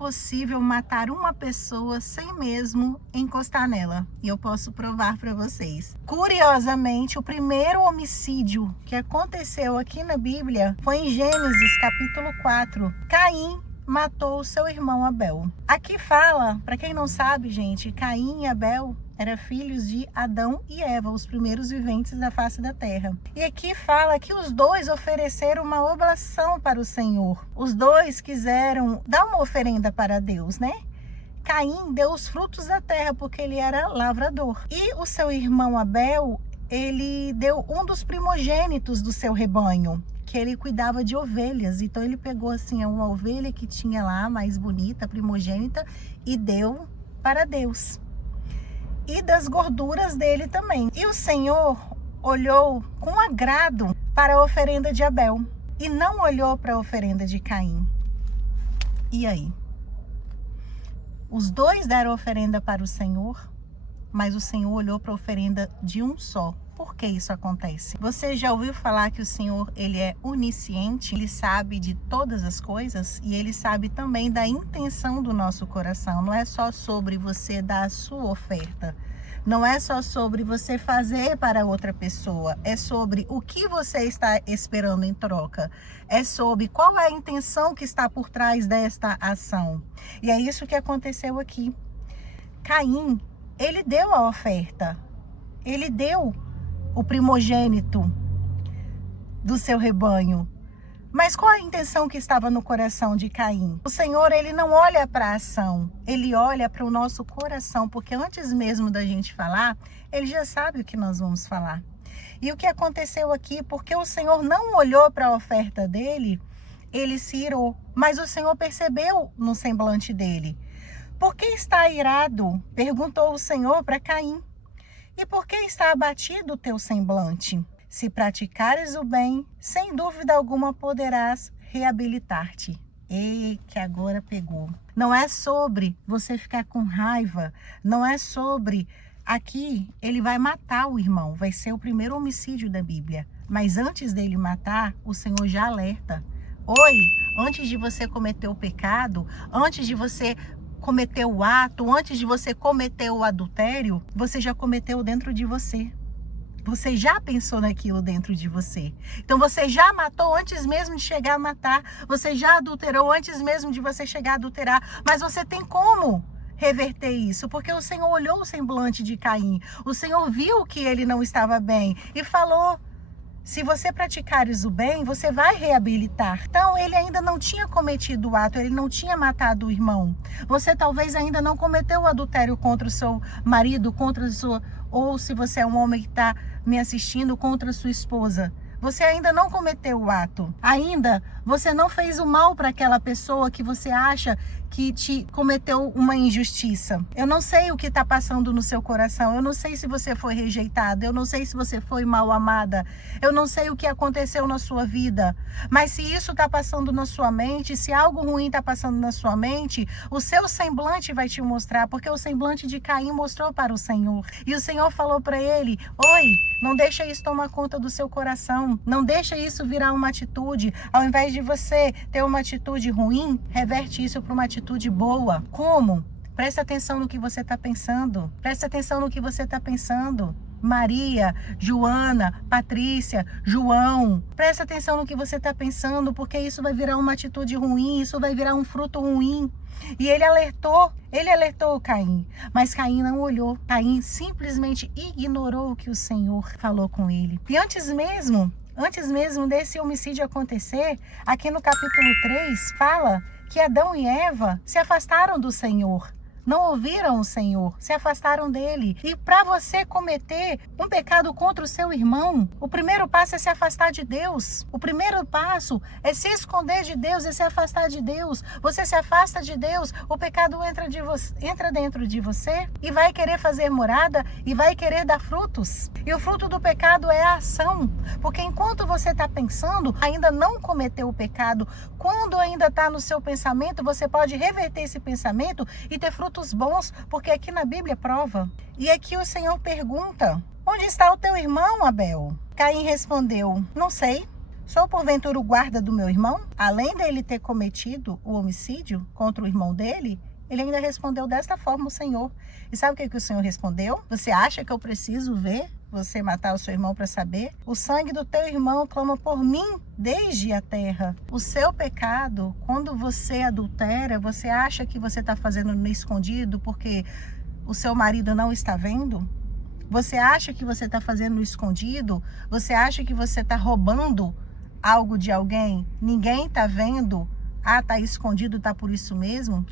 possível matar uma pessoa sem mesmo encostar nela? E eu posso provar para vocês. Curiosamente, o primeiro homicídio que aconteceu aqui na Bíblia foi em Gênesis capítulo 4. Caim matou o seu irmão Abel. Aqui fala, para quem não sabe, gente, Caim e Abel eram filhos de Adão e Eva, os primeiros viventes da face da terra. E aqui fala que os dois ofereceram uma oblação para o Senhor. Os dois quiseram dar uma oferenda para Deus, né? Caim deu os frutos da terra porque ele era lavrador. E o seu irmão Abel, ele deu um dos primogênitos do seu rebanho, que ele cuidava de ovelhas. Então ele pegou assim uma ovelha que tinha lá, mais bonita, primogênita, e deu para Deus. E das gorduras dele também. E o Senhor olhou com agrado para a oferenda de Abel e não olhou para a oferenda de Caim. E aí? Os dois deram oferenda para o Senhor, mas o Senhor olhou para a oferenda de um só. Por que isso acontece? Você já ouviu falar que o Senhor, ele é onisciente? Ele sabe de todas as coisas e ele sabe também da intenção do nosso coração. Não é só sobre você dar a sua oferta. Não é só sobre você fazer para outra pessoa. É sobre o que você está esperando em troca. É sobre qual é a intenção que está por trás desta ação. E é isso que aconteceu aqui. Caim, ele deu a oferta. Ele deu o primogênito do seu rebanho. Mas qual a intenção que estava no coração de Caim? O Senhor, ele não olha para a ação, ele olha para o nosso coração, porque antes mesmo da gente falar, ele já sabe o que nós vamos falar. E o que aconteceu aqui, porque o Senhor não olhou para a oferta dele, ele se irou. Mas o Senhor percebeu no semblante dele. Por que está irado? Perguntou o Senhor para Caim. E por que está abatido o teu semblante? Se praticares o bem, sem dúvida alguma poderás reabilitar-te. E que agora pegou. Não é sobre você ficar com raiva, não é sobre... Aqui ele vai matar o irmão, vai ser o primeiro homicídio da Bíblia. Mas antes dele matar, o Senhor já alerta. Oi, antes de você cometer o pecado, antes de você cometer o ato, antes de você cometer o adultério, você já cometeu dentro de você. Você já pensou naquilo dentro de você. Então você já matou antes mesmo de chegar a matar. Você já adulterou antes mesmo de você chegar a adulterar. Mas você tem como reverter isso? Porque o Senhor olhou o semblante de Caim. O Senhor viu que ele não estava bem e falou: se você praticares o bem, você vai reabilitar. Então, ele ainda não tinha cometido o ato, ele não tinha matado o irmão. Você talvez ainda não cometeu o adultério contra o seu marido, contra a sua... Ou se você é um homem que está me assistindo, contra a sua esposa. Você ainda não cometeu o ato. Ainda você não fez o mal para aquela pessoa que você acha que te cometeu uma injustiça. Eu não sei o que está passando no seu coração. Eu não sei se você foi rejeitada. Eu não sei se você foi mal amada. Eu não sei o que aconteceu na sua vida. Mas se isso está passando na sua mente, se algo ruim está passando na sua mente, o seu semblante vai te mostrar. Porque o semblante de Caim mostrou para o Senhor. E o Senhor falou para ele: oi, não deixa isso tomar conta do seu coração. Não deixa isso virar uma atitude. Ao invés de você ter uma atitude ruim, reverte isso para uma atitude boa. Como? Presta atenção no que você está pensando. Presta atenção no que você está pensando. Maria, Joana, Patrícia, João. Presta atenção no que você está pensando, porque isso vai virar uma atitude ruim, isso vai virar um fruto ruim. E ele alertou Caim, mas Caim não olhou. Caim simplesmente ignorou o que o Senhor falou com ele. E antes mesmo desse homicídio acontecer, aqui no capítulo 3, fala que Adão e Eva se afastaram do Senhor. Não ouviram o Senhor, se afastaram dele. E para você cometer um pecado contra o seu irmão, o primeiro passo é se afastar de Deus. O primeiro passo é se esconder de Deus, é se afastar de Deus. Você se afasta de Deus, o pecado entra dentro de você e vai querer fazer morada e vai querer dar frutos. E o fruto do pecado é a ação. Porque enquanto você está pensando, ainda não cometeu o pecado. Quando ainda está no seu pensamento, você pode reverter esse pensamento e ter frutos bons, porque aqui na Bíblia prova. E aqui o Senhor pergunta: onde está o teu irmão, Abel? Caim respondeu: não sei. Sou porventura o guarda do meu irmão? Além dele ter cometido o homicídio contra o irmão dele, ele ainda respondeu desta forma o Senhor. E sabe o que o Senhor respondeu? Você acha que eu preciso ver você matar o seu irmão para saber? O sangue do teu irmão clama por mim desde a terra. O seu pecado, quando você adultera, você acha que você está fazendo no escondido porque o seu marido não está vendo? Você acha que você está fazendo no escondido? Você acha que você está roubando algo de alguém? Ninguém está vendo? Ah, está escondido, está por isso mesmo?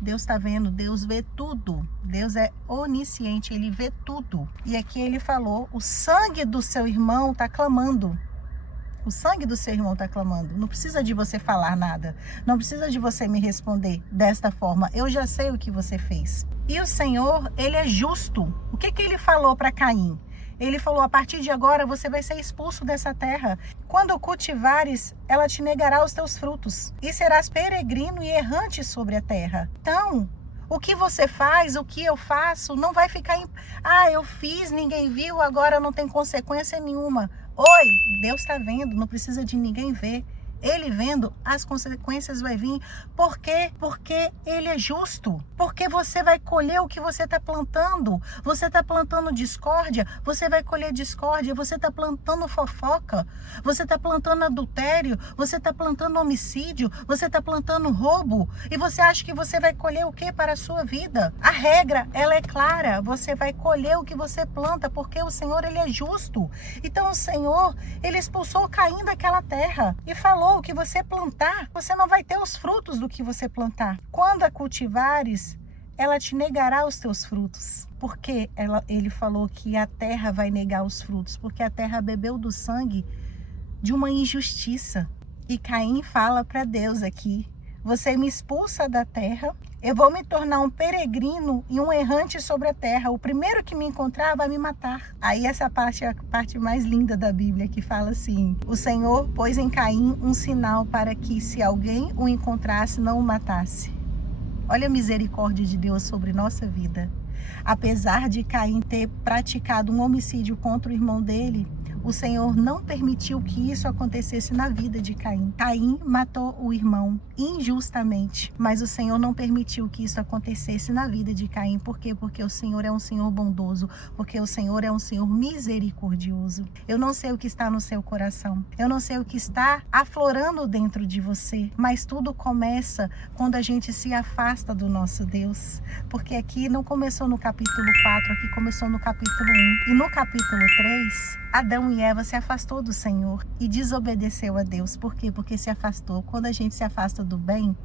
Deus está vendo, Deus vê tudo. Deus é onisciente, Ele vê tudo. E aqui Ele falou, o sangue do seu irmão está clamando. O sangue do seu irmão está clamando. Não precisa de você falar nada. Não precisa de você me responder desta forma. Eu já sei o que você fez. E o Senhor, Ele é justo. O que Ele falou para Caim? Ele falou, a partir de agora você vai ser expulso dessa terra. Quando cultivares, ela te negará os teus frutos. E serás peregrino e errante sobre a terra. Então, o que você faz, o que eu faço, não vai ficar em... Ah, eu fiz, ninguém viu, agora não tem consequência nenhuma. Oi, Deus está vendo, não precisa de ninguém ver. Ele vendo, as consequências vai vir. Por quê? Porque Ele é justo. Porque você vai colher o que você está plantando. Você está plantando discórdia, você vai colher discórdia. Você está plantando fofoca, você está plantando adultério, você está plantando homicídio, você está plantando roubo. E você acha que você vai colher o que para a sua vida? A regra, ela é clara. Você vai colher o que você planta, porque o Senhor, Ele é justo. Então o Senhor, Ele expulsou Caim daquela terra e falou, o que você plantar, você não vai ter os frutos do que você plantar. Quando a cultivares, ela te negará os teus frutos. Porque ele falou que a terra vai negar os frutos, porque a terra bebeu do sangue de uma injustiça. E Caim fala para Deus aqui, você me expulsa da terra, eu vou me tornar um peregrino e um errante sobre a terra. O primeiro que me encontrar vai me matar. Aí essa parte é a parte mais linda da Bíblia, que fala assim, o Senhor pôs em Caim um sinal para que, se alguém o encontrasse, não o matasse. Olha a misericórdia de Deus sobre nossa vida. Apesar de Caim ter praticado um homicídio contra o irmão dele, o Senhor não permitiu que isso acontecesse na vida de Caim. Caim matou o irmão injustamente, mas o Senhor não permitiu que isso acontecesse na vida de Caim. Por quê? Porque o Senhor é um Senhor bondoso, porque o Senhor é um Senhor misericordioso. Eu não sei o que está no seu coração, eu não sei o que está aflorando dentro de você, mas tudo começa quando a gente se afasta do nosso Deus. Porque aqui não começou no capítulo 4, aqui começou no capítulo 1. E no capítulo 3, Adão e Eva se afastou do Senhor e desobedeceu a Deus. Por quê? Porque se afastou. Quando a gente se afasta do bem,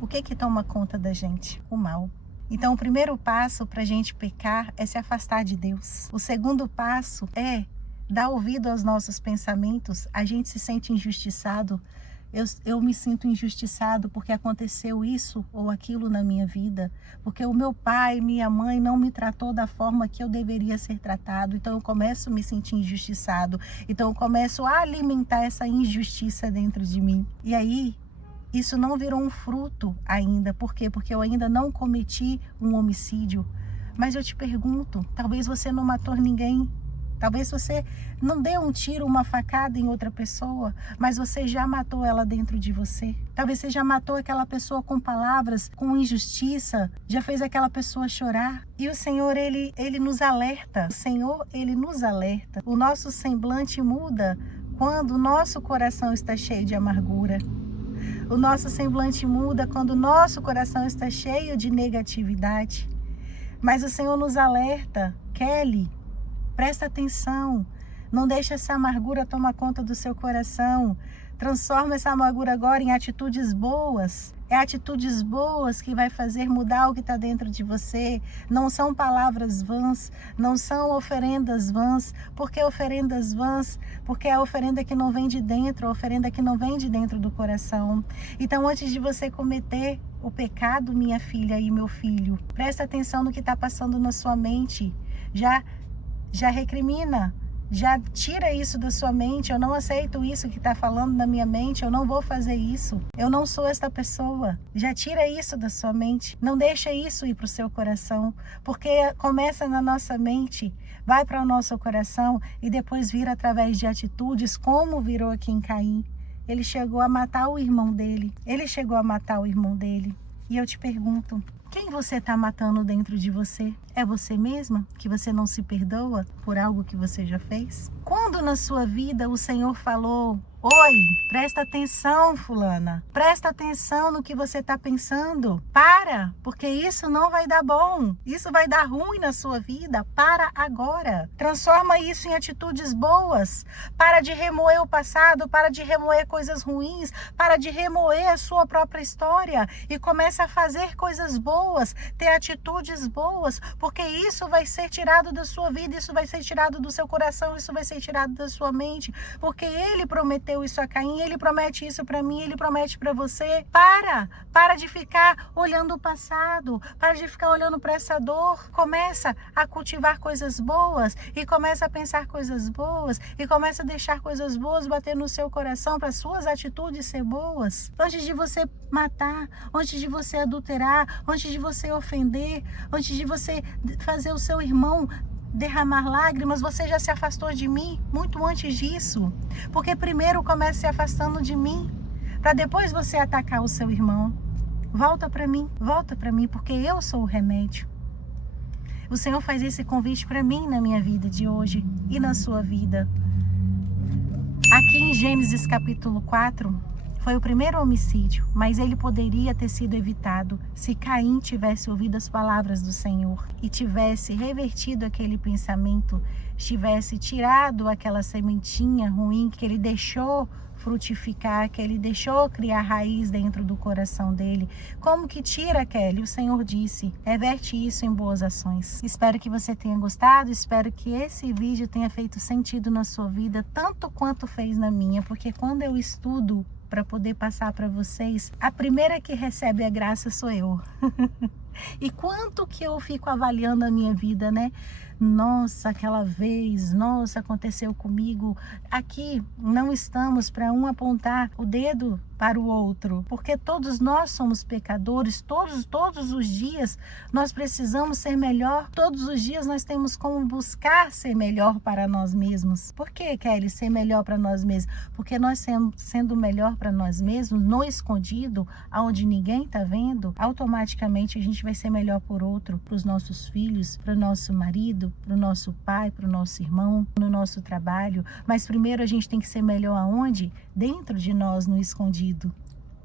o que toma conta da gente? O mal. Então, o primeiro passo para a gente pecar é se afastar de Deus. O segundo passo é dar ouvido aos nossos pensamentos. A gente se sente injustiçado. Eu me sinto injustiçado porque aconteceu isso ou aquilo na minha vida, porque o meu pai, minha mãe não me tratou da forma que eu deveria ser tratado, então eu começo a me sentir injustiçado, então eu começo a alimentar essa injustiça dentro de mim. E aí, isso não virou um fruto ainda. Por quê? Porque eu ainda não cometi um homicídio. Mas eu te pergunto, talvez você não matou ninguém. Talvez você não deu um tiro, uma facada em outra pessoa, mas você já matou ela dentro de você. Talvez você já matou aquela pessoa com palavras, com injustiça, já fez aquela pessoa chorar. E o Senhor, Ele nos alerta. O Senhor, Ele nos alerta. O nosso semblante muda quando o nosso coração está cheio de amargura. O nosso semblante muda quando o nosso coração está cheio de negatividade. Mas o Senhor nos alerta, Kelly, presta atenção, não deixe essa amargura tomar conta do seu coração. Transforma essa amargura agora em atitudes boas. É atitudes boas que vai fazer mudar o que está dentro de você. Não são palavras vãs, não são oferendas vãs. Por que oferendas vãs? Porque é a oferenda que não vem de dentro, a oferenda que não vem de dentro do coração. Então, antes de você cometer o pecado, minha filha e meu filho, presta atenção no que está passando na sua mente. Já recrimina, Já tira isso da sua mente. Eu não aceito isso que está falando na minha mente. Eu não vou fazer isso. Eu não sou esta pessoa. Já tira isso da sua mente. Não deixa isso ir para o seu coração. Porque começa na nossa mente, vai para o nosso coração e depois vira através de atitudes, como virou aqui em Caim. Ele chegou a matar o irmão dele. E eu te pergunto, quem você está matando dentro de você? É você mesma? Que você não se perdoa por algo que você já fez? Quando na sua vida o Senhor falou: oi, presta atenção, fulana. Presta atenção no que você está pensando. Para, porque isso não vai dar bom. Isso vai dar ruim na sua vida. Para agora. Transforma isso em atitudes boas. Para de remoer o passado, para de remoer coisas ruins, para de remoer a sua própria história e começa a fazer coisas boas, ter atitudes boas, porque isso vai ser tirado da sua vida, isso vai ser tirado do seu coração, isso vai ser tirado da sua mente, porque ele prometeu isso a Caim, ele promete isso para mim, ele promete para você. Para de ficar olhando o passado, para de ficar olhando para essa dor. Começa a cultivar coisas boas e começa a pensar coisas boas e começa a deixar coisas boas bater no seu coração para suas atitudes ser boas. Antes de você matar, antes de você adulterar, antes de você ofender, antes de você fazer o seu irmão derramar lágrimas, você já se afastou de mim muito antes disso. Porque primeiro comece se afastando de mim, para depois você atacar o seu irmão. Volta para mim, porque eu sou o remédio. O Senhor faz esse convite para mim na minha vida de hoje e na sua vida. Aqui em Gênesis capítulo 4, foi o primeiro homicídio, mas ele poderia ter sido evitado se Caim tivesse ouvido as palavras do Senhor e tivesse revertido aquele pensamento, tivesse tirado aquela sementinha ruim que ele deixou frutificar, que ele deixou criar raiz dentro do coração dele. Como que tira, Kelly? O Senhor disse: reverte isso em boas ações. Espero que você tenha gostado, espero que esse vídeo tenha feito sentido na sua vida, tanto quanto fez na minha, porque quando eu estudo para poder passar para vocês, a primeira que recebe a graça sou eu. E quanto que eu fico avaliando a minha vida, né? Nossa, aquela vez, nossa, aconteceu comigo. Aqui não estamos para um apontar o dedo para o outro, porque todos nós somos pecadores, todos os dias nós precisamos ser melhor, todos os dias nós temos como buscar ser melhor para nós mesmos. Por que, Kelly, ser melhor para nós mesmos? Porque nós sendo melhor para nós mesmos, no escondido, aonde ninguém está vendo, automaticamente a gente vai ser melhor por outro, para os nossos filhos, para o nosso marido, para o nosso pai, para o nosso irmão, no nosso trabalho. Mas primeiro a gente tem que ser melhor aonde? Dentro de nós, no escondido.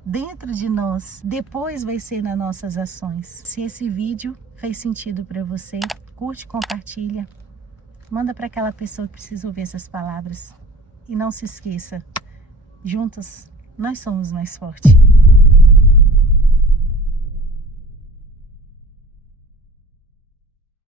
Dentro de nós. Depois vai ser nas nossas ações. Se esse vídeo fez sentido para você, curte, compartilha. Manda para aquela pessoa que precisa ouvir essas palavras. E não se esqueça, juntos nós somos mais fortes.